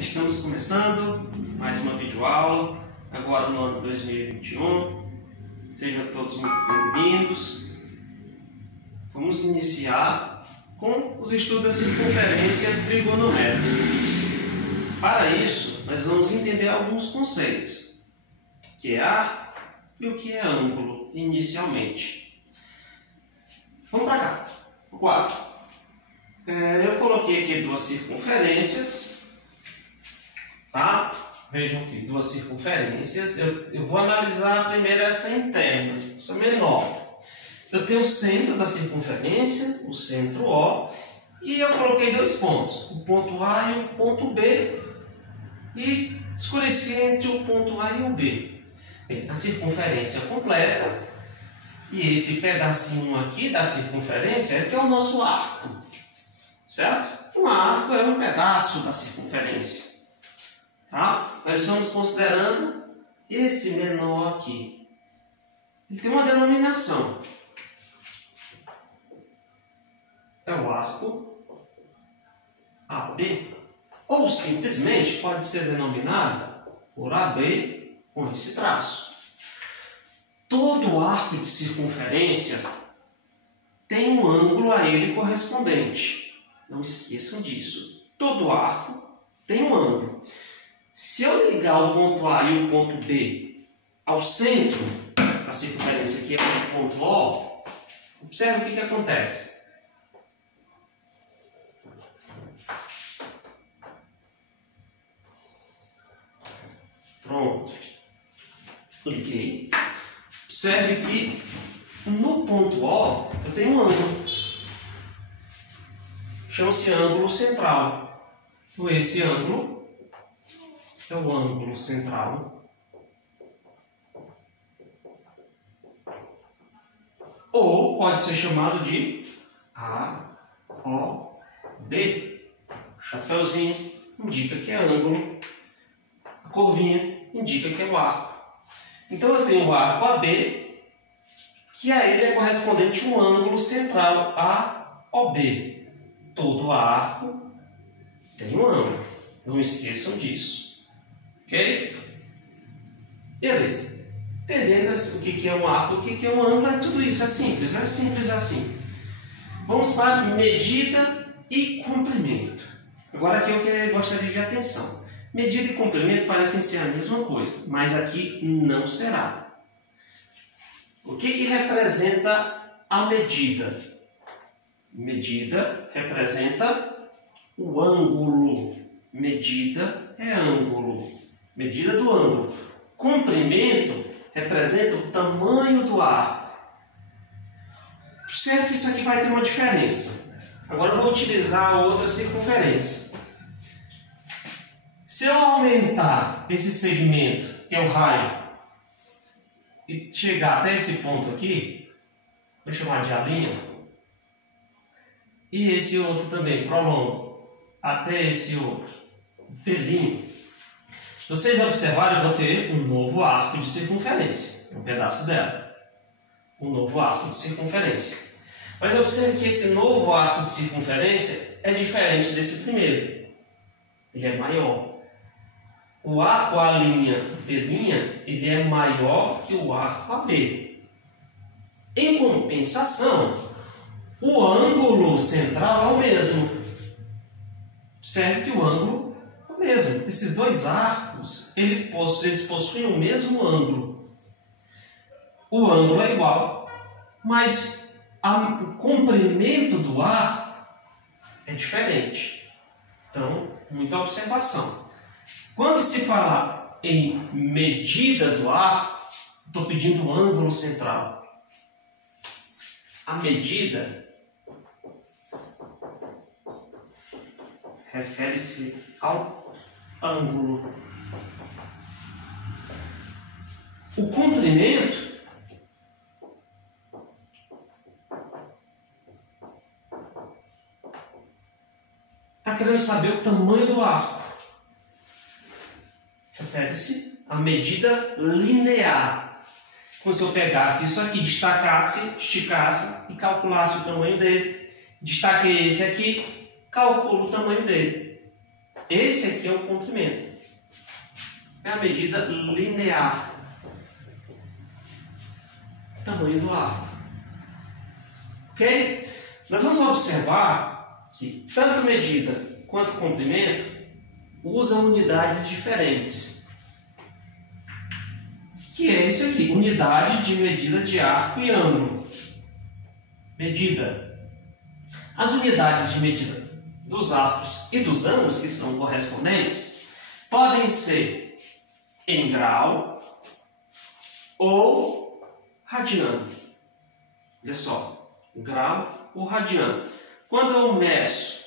Estamos começando mais uma videoaula, agora no ano 2021. Sejam todos muito bem-vindos. Vamos iniciar com os estudos da circunferência trigonométrica. Para isso, nós vamos entender alguns conceitos, o que é arco e o que é ângulo, inicialmente. Vamos para cá, o quadro. Eu coloquei aqui duas circunferências, tá? Vejam aqui, duas circunferências. Eu vou analisar primeiro essa interna, essa menor. Eu tenho o centro da circunferência, o centro O, e eu coloquei dois pontos, o ponto A e o ponto B, e escureci entre o ponto A e o B. Bem, a circunferência completa, e esse pedacinho aqui da circunferência é que é o nosso arco. Certo? Um arco é um pedaço da circunferência. Tá? Nós estamos considerando esse menor aqui. Ele tem uma denominação. É o arco AB. Ou simplesmente pode ser denominado por AB com esse traço. Todo arco de circunferência tem um ângulo a ele correspondente. Não esqueçam disso. Todo arco tem um ângulo. Se eu ligar o ponto A e o ponto B ao centro da circunferência, que é o ponto O, observe o que acontece. Pronto. Liguei. Observe que no ponto O eu tenho um ângulo. Chama-se ângulo central. Esse ângulo é o ângulo central. Ou pode ser chamado de AOB. O chapeuzinho indica que é ângulo. A curvinha indica que é o arco. Então eu tenho o arco AB, que a ele é correspondente um ângulo central AOB. Todo arco tem um ângulo. Não esqueçam disso. Ok? Beleza. Entendendo o que é um arco, o que é um ângulo, tudo isso é simples assim. Vamos para medida e comprimento. Agora aqui eu gostaria de atenção. Medida e comprimento parecem ser a mesma coisa, mas aqui não será. O que representa a medida? Medida representa o ângulo. Medida é ângulo. Medida do ângulo. Comprimento representa o tamanho do arco. Observe que isso aqui vai ter uma diferença. Agora eu vou utilizar a outra circunferência. Se eu aumentar esse segmento, que é o raio, e chegar até esse ponto aqui, vou chamar de a linha, e esse outro também, prolongo até esse outro pelinho. Vocês observaram, eu vou ter um novo arco de circunferência, um pedaço dela. Um novo arco de circunferência. Mas observe que esse novo arco de circunferência é diferente desse primeiro. Ele é maior. O arco A', pelinha, ele é maior que o arco AB. Em compensação, o ângulo central é o mesmo. Observe que o ângulo é o mesmo. Esses dois arcos, eles possuem o mesmo ângulo. O ângulo é igual, mas o comprimento do arco é diferente. Então, muita observação. Quando se fala em medida do arco, estou pedindo o ângulo central. A medida refere-se ao ângulo. O comprimento está querendo saber o tamanho do arco. Refere-se à medida linear. Como se eu pegasse isso aqui, destacasse, esticasse e calculasse o tamanho dele. Destaquei esse aqui, calculo o tamanho dele. Esse aqui é o comprimento. É a medida linear. Tamanho do arco. Ok? Nós vamos observar que tanto medida quanto comprimento usam unidades diferentes. Que é isso aqui, unidade de medida de arco e ângulo. Medida. As unidades de medida dos arcos e dos ângulos, que são correspondentes, podem ser em grau ou radiano. Olha só, grau ou radiano. Quando eu meço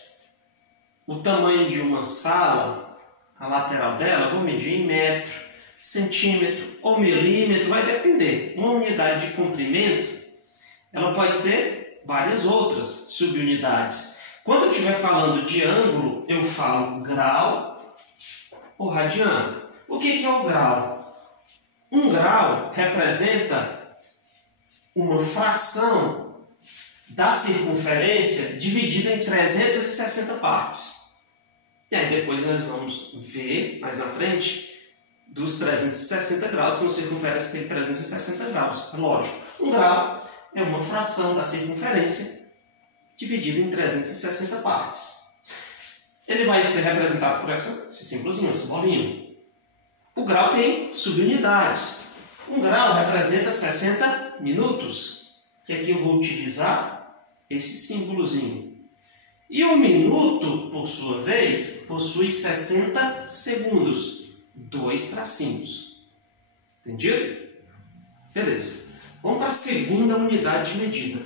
o tamanho de uma sala, a lateral dela, eu vou medir em metro, centímetro ou milímetro, vai depender. Uma unidade de comprimento, ela pode ter várias outras subunidades. Quando eu estiver falando de ângulo, eu falo grau ou radiano. O que é o grau? Um grau representa uma fração da circunferência dividida em 360 partes. E aí depois nós vamos ver, mais na frente, dos 360 graus, que uma circunferência tem 360 graus. É lógico. Um grau é uma fração da circunferência dividida em 360 partes. Ele vai ser representado por esse símbolozinho, essa bolinha. O grau tem subunidades. Um grau representa 60 minutos, que aqui eu vou utilizar esse símbolozinho. E o minuto, por sua vez, possui 60 segundos, 2 tracinhos. Entendido? Beleza. Vamos para a segunda unidade de medida,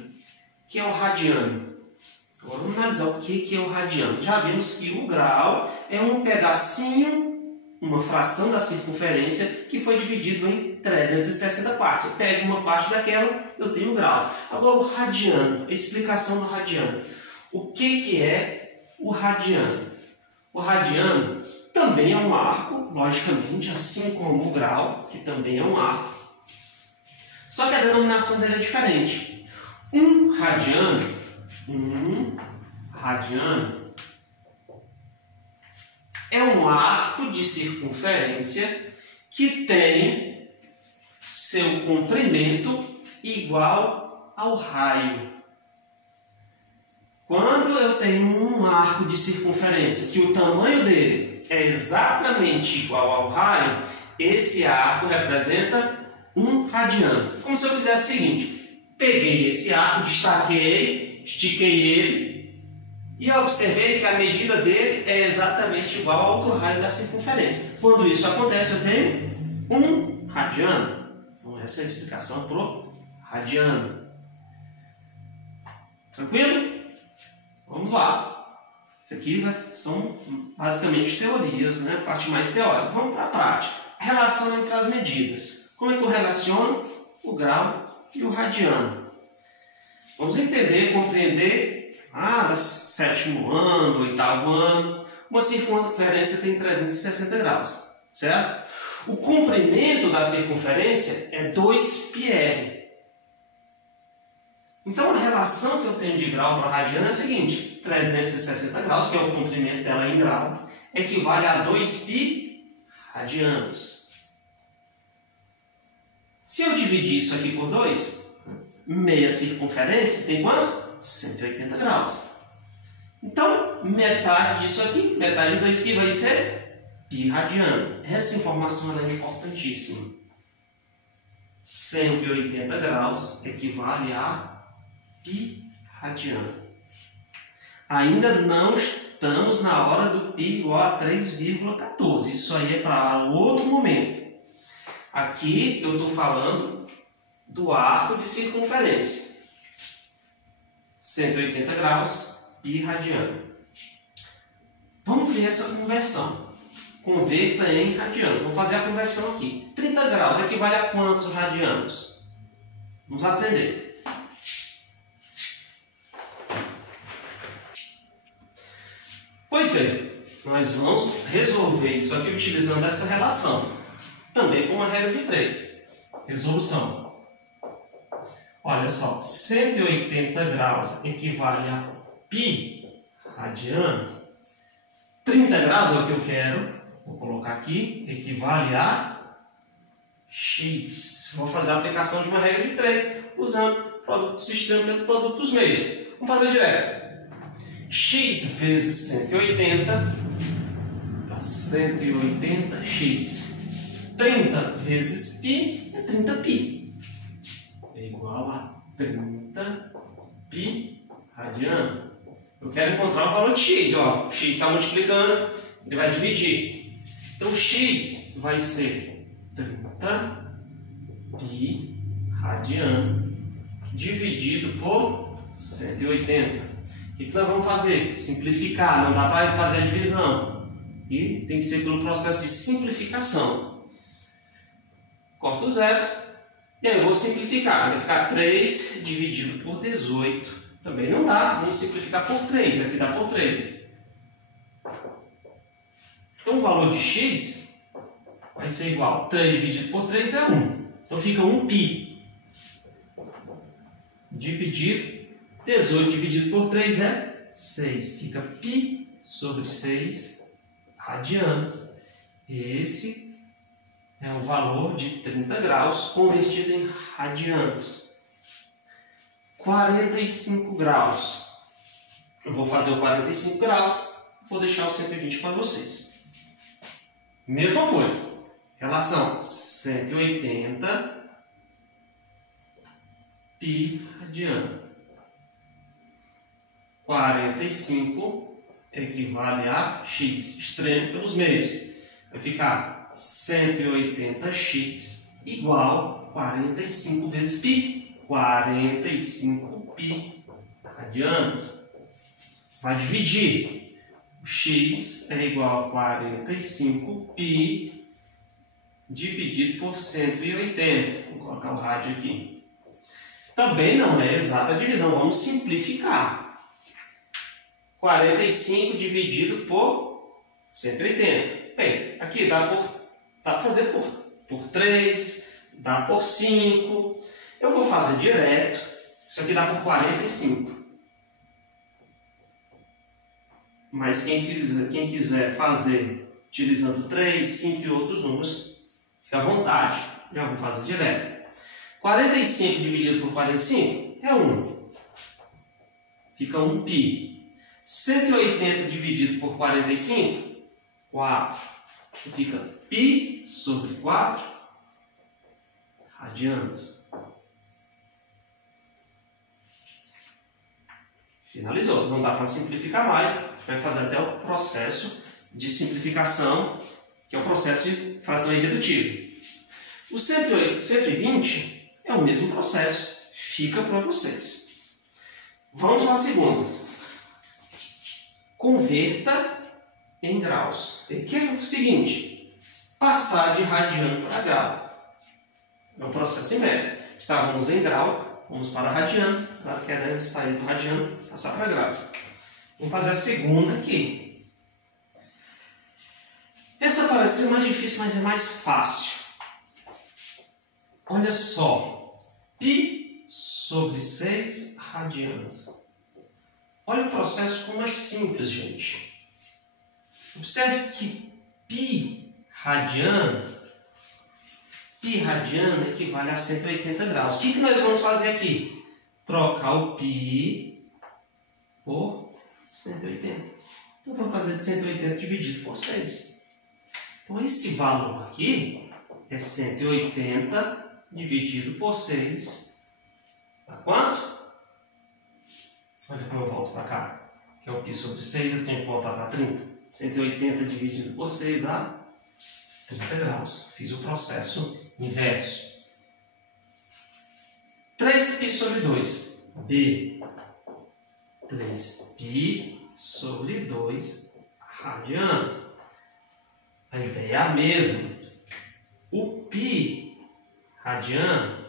que é o radiano. Agora vamos analisar o que é o radiano. Já vimos que o grau é um pedacinho, uma fração da circunferência que foi dividido em 360 partes. Eu pego uma parte daquela, eu tenho o grau. Agora o radiano, a explicação do radiano. O que é o radiano? O radiano também é um arco, logicamente, assim como o grau, que também é um arco. Só que a denominação dele é diferente. Um radiano é um arco de circunferência que tem seu comprimento igual ao raio. Quando eu tenho um arco de circunferência que o tamanho dele é exatamente igual ao raio, esse arco representa um radiano. Como se eu fizesse o seguinte: peguei esse arco, destaquei, estiquei ele e observei que a medida dele é exatamente igual ao outro raio da circunferência. Quando isso acontece, eu tenho um radiano. Então, essa é a explicação para o radiano. Tranquilo? Vamos lá. Isso aqui são basicamente teorias, né? Parte mais teórica. Vamos para a prática. A relação entre as medidas. Como é que eu relaciono o grau e o radiano? Vamos entender, compreender. Do sétimo ano, oitavo ano, uma circunferência tem 360 graus, certo? O comprimento da circunferência é 2πr. Então a relação que eu tenho de grau para radiano é a seguinte: 360 graus, que é o comprimento dela em grau, equivale a 2π radianos. Se eu dividir isso aqui por 2, meia circunferência tem quanto? 180 graus. Então, metade disso aqui, metade de 2π vai ser π radiano. Essa informação é importantíssima. 180 graus equivale a π radiano. Ainda não estamos na hora do π igual a 3,14. Isso aí é para outro momento. Aqui eu estou falando do arco de circunferência. 180 graus, π radiano. Vamos ver essa conversão. Converta em radianos. Vamos fazer a conversão aqui. 30 graus equivale a quantos radianos? Vamos aprender. Pois bem, nós vamos resolver isso aqui utilizando essa relação. Também com uma regra de 3. Resolução. Olha só, 180 graus equivale a π radianos. 30 graus é o que eu quero. Vou colocar aqui, equivale a x. Vou fazer a aplicação de uma regra de 3, usando produtos extremos pelo produtos meios. Vamos fazer direto. X vezes 180 dá 180x. 30 vezes π é 30π. É igual a 30π radiano. Eu quero encontrar o valor de x. Ó, x está multiplicando, ele vai dividir. Então, x vai ser 30π radiano dividido por 180. O que nós vamos fazer? Simplificar. Não dá para fazer a divisão. E tem que ser pelo processo de simplificação. Corto os zeros. E aí eu vou simplificar. Vai ficar 3 dividido por 18. Também não dá. Vamos simplificar por 3. Aqui dá por 3. Então o valor de x vai ser igual. 3 dividido por 3 é 1. Então fica 1π. Dividido. 18 dividido por 3 é 6. Fica π sobre 6 radianos. Esse é o valor de 30 graus convertido em radianos. 45 graus. Eu vou fazer o 45 graus. Vou deixar o 120 para vocês. Mesma coisa. Relação 180 π radiano. 45 equivale a x. Extremo pelos meios. Vai ficar 180x igual a 45 vezes π. 45π radianos. Vai dividir. O x é igual a 45π dividido por 180. Vou colocar o rádio aqui. Também não é exata a divisão. Vamos simplificar. 45 dividido por 180. Bem, aqui dá para fazer por 3, dá por 5. Eu vou fazer direto. Isso aqui dá por 45. Mas quem quiser fazer utilizando 3, 5 e outros números, fica à vontade. Já vou fazer direto. 45 dividido por 45 é 1. Fica 1π. 180 dividido por 45, 4. Fica π sobre 4 radianos. Finalizou. Não dá para simplificar mais. A gente vai fazer até o processo de simplificação, que é o processo de fração irredutível. O 120 é o mesmo processo. Fica para vocês. Vamos para a segunda. Converta em graus. Que é o seguinte: passar de radiano para grau. É um processo inverso. Estávamos em grau, vamos para radiano. Agora queremos sair do radiano, passar para grau. Vamos fazer a segunda aqui. Essa parece ser mais difícil, mas é mais fácil. Olha só. Π sobre 6 radianos. Olha o processo como é simples, gente. Observe que π radiano equivale a 180 graus. O que nós vamos fazer aqui? Trocar o π por 180. Então vamos fazer de 180 dividido por 6. Então esse valor aqui é 180 dividido por 6. Dá quanto? Olha como eu volto para cá, que é o π sobre 6, eu tenho que voltar para 30. 180 dividido por 6 dá 30 graus. Fiz o processo inverso. 3π sobre 2. B. 3π sobre 2 radianos. A ideia é a mesma. O π radiano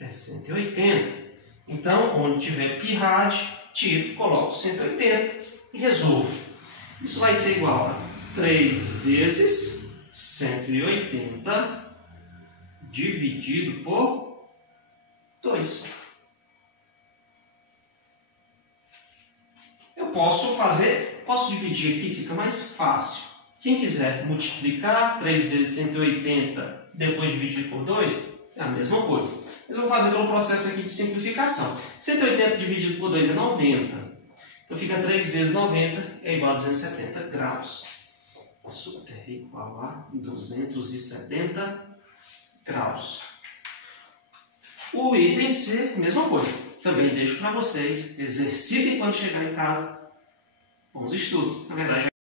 é 180. Então, onde tiver π rad, tiro, coloco 180 e resolvo. Isso vai ser igual a 3 vezes 180 dividido por 2. Eu posso fazer Posso dividir aqui, fica mais fácil. Quem quiser multiplicar 3 vezes 180, depois dividir por 2, é a mesma coisa. Mas eu vou fazer pelo processo aqui de simplificação. 180 dividido por 2 é 90. Então fica 3 vezes 90 é igual a 270 graus. Isso é igual a 270 graus. O item C, mesma coisa. Também deixo para vocês. Exercitem quando chegar em casa. Bons estudos. Na verdade,